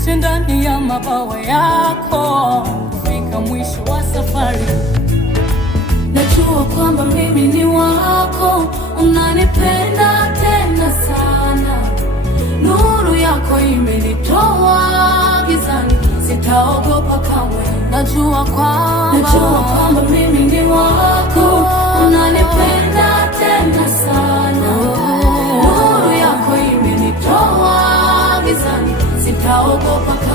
nifiche ndani ya mabawa yako, kufika mwisho wa safari. Najua kwamba mimi ni wako, unanipenda tena sana. Nuru yako imenitoa gizani, sitaogopa kamwe. Najua kwamba mimi ni wako, unanipenda tena sana. Nuru yako imenitoa gizani, sitaogopa kamwe.